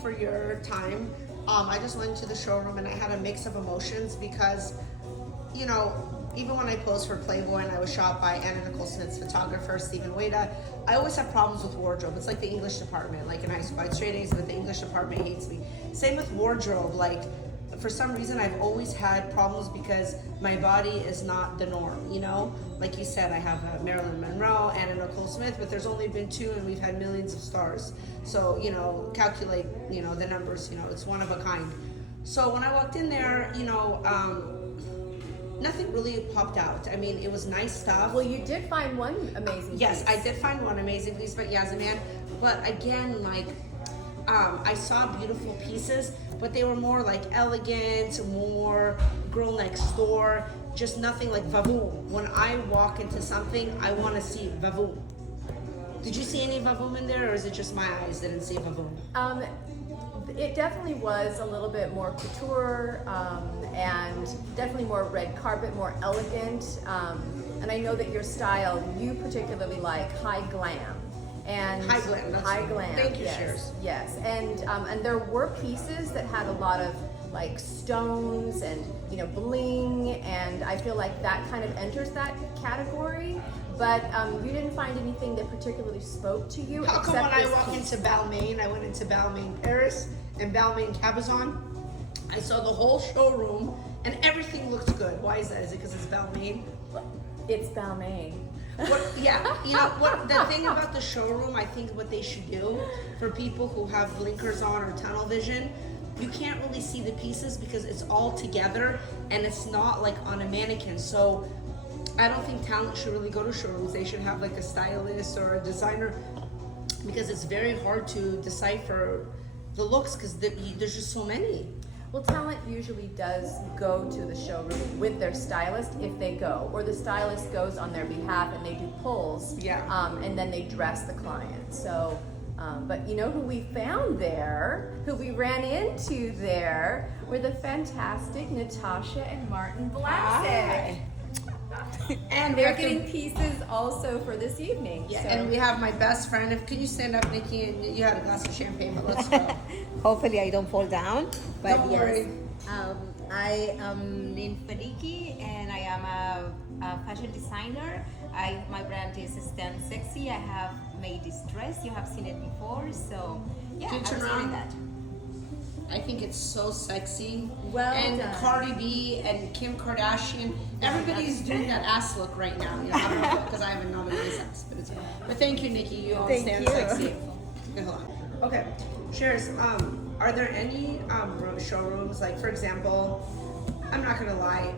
for your time. I just went to the showroom and I had a mix of emotions because, you know, even when I posed for Playboy and I was shot by Anna Nicole Smith's photographer, Stephen Wada, I always have problems with wardrobe. It's like the English department. Like in high school, I had straight A's, but the English department hates me. Same with wardrobe. Like, for some reason, I've always had problems because my body is not the norm, you know? Like you said, I have Marilyn Monroe, Anna Nicole Smith, but there's only been 2 and we've had millions of stars. So, you know, calculate, you know, the numbers, you know, it's one of a kind. So when I walked in there, you know, nothing really popped out. I mean, it was nice stuff. Well, you did find one amazing Yes, piece. I did find one amazing piece by Yazaman. But again, like, I saw beautiful pieces, but they were more like elegant, more girl next door, just nothing like vavoom. When I walk into something, I want to see vavoom. Did you see any vavoom in there, or is it just my eyes that didn't see vavoom? It definitely was a little bit more couture, and definitely more red carpet, more elegant. And I know that your style, you particularly like high glam. And High glam, that's high right. glam. Thank you, yes, Charis. yes. And there were pieces that had a lot of like stones and, you know, bling, and I feel like that kind of enters that category. But you didn't find anything that particularly spoke to you. How come when I this walk piece? into Balmain, I went into Balmain Paris and Balmain Cabazon, I saw the whole showroom and everything looked good. Why is that? Is it because it's Balmain? It's Balmain. What, yeah, you know what? The thing about the showroom, I think what they should do for people who have blinkers on or tunnel vision, you can't really see the pieces because it's all together and it's not like on a mannequin. So I don't think talent should really go to showrooms. They should have like a stylist or a designer because it's very hard to decipher the looks because there's just so many. Well, talent usually does go to the showroom with their stylist if they go, or the stylist goes on their behalf and they do pulls, and then they dress the client. So, but you know who we found there, who we ran into there, were the fantastic Natasha and Martin Blasek. And they're getting pieces also for this evening. Yeah, so. and we have my best friend. Can you stand up, Nikki? And you had a glass of champagne, but let's go. Hopefully I don't fall down, but Don't yes. worry. I am Lynn Fediki and I am a fashion designer. My brand is Stand Sexy. I have made this dress. You have seen it before, so yeah, Can you I turn was wearing around? that. I think it's so sexy. Well and done. Cardi B and Kim Kardashian, everybody's doing that ass look right now. You know, I don't know because I haven't known nice ass, but it's fine. But thank you, Nikki. You Thank understand you. sexy. Okay, hold on. Okay, Charis, are there any showrooms, like for example, I'm not gonna lie,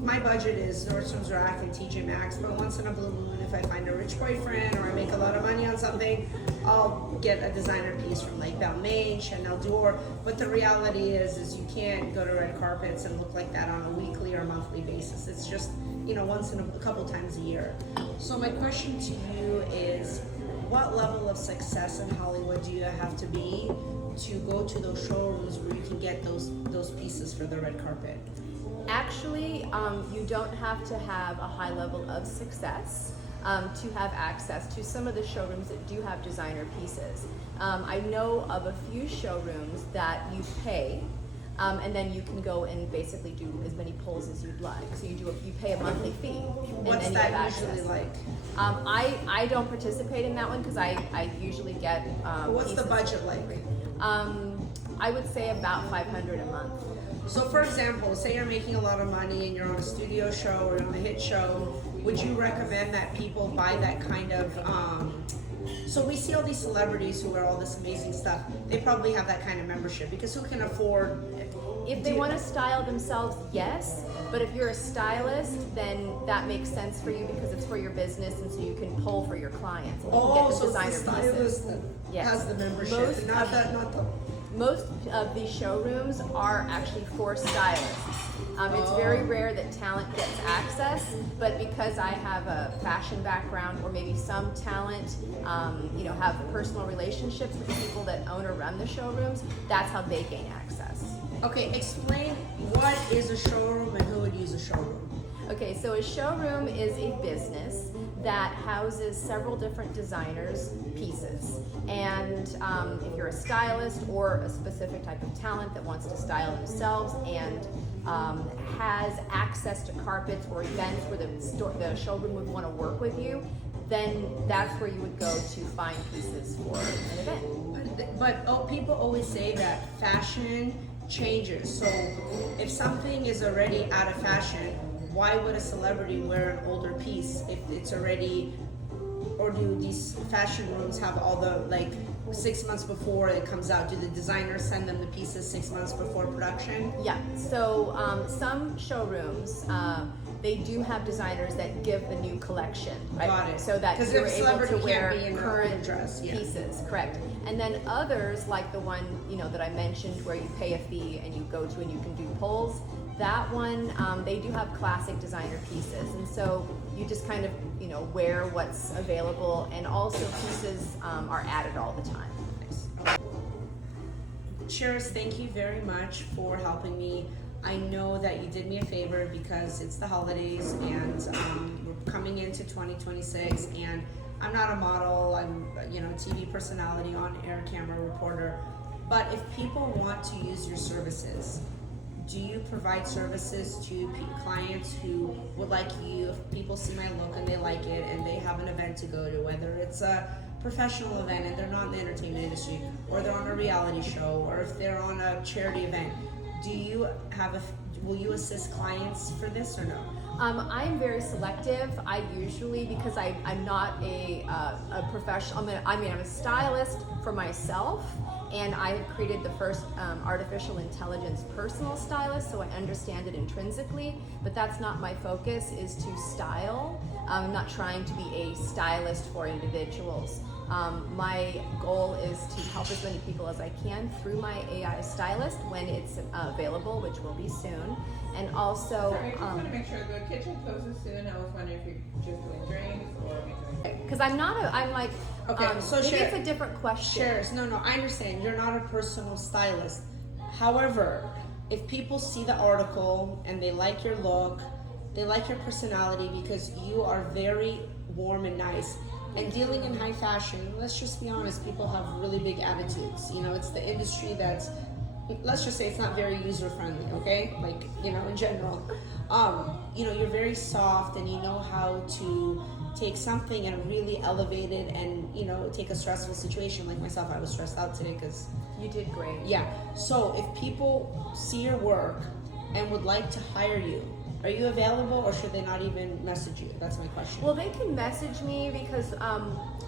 my budget is Nordstrom's Rack and TJ Maxx, but once in a blue moon, if I find a rich boyfriend or I make a lot of money on something, I'll get a designer piece from like Balmain, Chanel Dior. But the reality is you can't go to red carpets and look like that on a weekly or monthly basis. It's just, you know, once in a couple times a year. So my question to you is, what level of success in Hollywood do you have to be to go to those showrooms where you can get those pieces for the red carpet? Actually, you don't have to have a high level of success to have access to some of the showrooms that do have designer pieces. I know of a few showrooms that you pay, and then you can go and basically do as many pulls as you'd like. So you pay a monthly fee. What's and then you that have usually access. like? I don't participate in that one because I usually get What's the pieces. budget like? I would say about $500 a month. So for example, say you're making a lot of money and you're on a studio show or on a hit show, would you recommend that people buy that kind of, so we see all these celebrities who wear all this amazing stuff, they probably have that kind of membership because who can afford? If they want to style themselves, yes. But if you're a stylist, then that makes sense for you because it's for your business, and so you can pull for your clients and you can get the so designer it's the pieces. stylist that Yes. has the membership, Most not of- the. Most of these showrooms are actually for stylists. It's very rare that talent gets access, but because I have a fashion background, or maybe some talent, have personal relationships with the people that own or run the showrooms, that's how they gain access. Okay, explain what is a showroom and who would use a showroom. Okay, so a showroom is a business that houses several different designers' pieces. And if you're a stylist or a specific type of talent that wants to style themselves and has access to carpets or events where the showroom would want to work with you, then that's where you would go to find pieces for an event. But people always say that fashion changes. So if something is already out of fashion, why would a celebrity wear an older piece if it's already, or do these fashion rooms have all the, like, 6 months before it comes out, do the designers send them the pieces 6 months before production? Yeah, so some showrooms, they do have designers that give the new collection, right? Got it. So that 'Cause you're if a able celebrity to wear can't be in an current old dress, yeah. pieces, correct. And then others, like the one, you know, that I mentioned where you pay a fee and you go to and you can do polls, that one, they do have classic designer pieces. And so you just kind of, you know, wear what's available, and also pieces are added all the time. Charis, thank you very much for helping me. I know that you did me a favor because it's the holidays and we're coming into 2026, and I'm not a model, I'm, you know, a TV personality, on-air camera reporter. But if people want to use your services, do you provide services to clients who would like you, if people see my look and they like it and they have an event to go to, whether it's a professional event and they're not in the entertainment industry, or they're on a reality show, or if they're on a charity event, do you have will you assist clients for this or no? I'm very selective. I usually, because I'm not a professional, I'm a stylist for myself, and I have created the first artificial intelligence personal stylist, so I understand it intrinsically, but that's not my focus, is to style. I'm not trying to be a stylist for individuals. My goal is to help as many people as I can through my AI stylist when it's available, which will be soon. And also, sorry, I just want to make sure the kitchen closes soon. I was wondering if you're just doing drinks or making. because I'm like, Okay, so maybe Charis, it's a different question. Charis, no, I understand. You're not a personal stylist. However, if people see the article and they like your look, they like your personality because you are very warm and nice. And dealing in high fashion, let's just be honest, people have really big attitudes. You know, it's the industry that's, let's just say it's not very user friendly, okay? Like, you know, in general. You know, you're very soft and you know how to take something and really elevate it and, you know, take a stressful situation. Like myself, I was stressed out today because... You did great. Yeah. So if people see your work and would like to hire you, are you available, or should they not even message you? That's my question. Well, they can message me because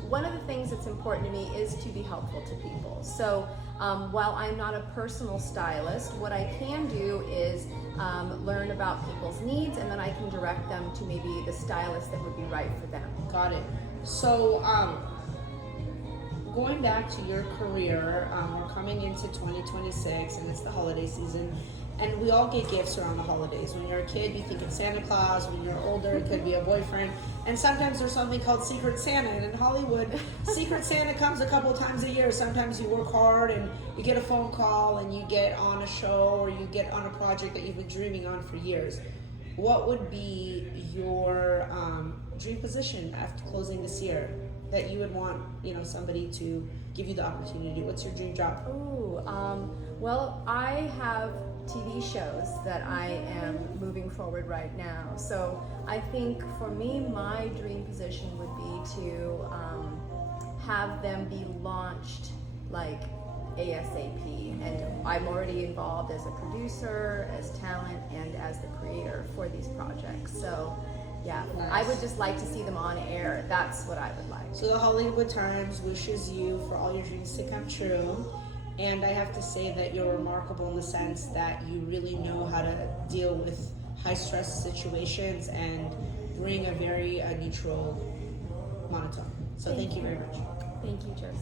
one of the things that's important to me is to be helpful to people. So while I'm not a personal stylist, what I can do is learn about people's needs, and then I can direct them to maybe the stylist that would be right for them. Got it. So going back to your career, we're coming into 2026 and it's the holiday season. And we all get gifts around the holidays. When you're a kid, you think it's Santa Claus. When you're older, it could be a boyfriend. And sometimes there's something called Secret Santa. And in Hollywood, Secret Santa comes a couple of times a year. Sometimes you work hard and you get a phone call and you get on a show or you get on a project that you've been dreaming on for years. What would be your dream position after closing this year that you would want, you know, somebody to give you the opportunity? What's your dream job? Ooh, well, I have TV shows that I am moving forward right now. So I think for me, my dream position would be to have them be launched like ASAP. And I'm already involved as a producer, as talent, and as the creator for these projects. So yeah, Nice. I would just like to see them on air. That's what I would like. So the Hollywood Times wishes you for all your dreams to come true. And I have to say that you're remarkable in the sense that you really know how to deal with high stress situations and bring a very neutral monotone. So thank you very much. Thank you, Charis.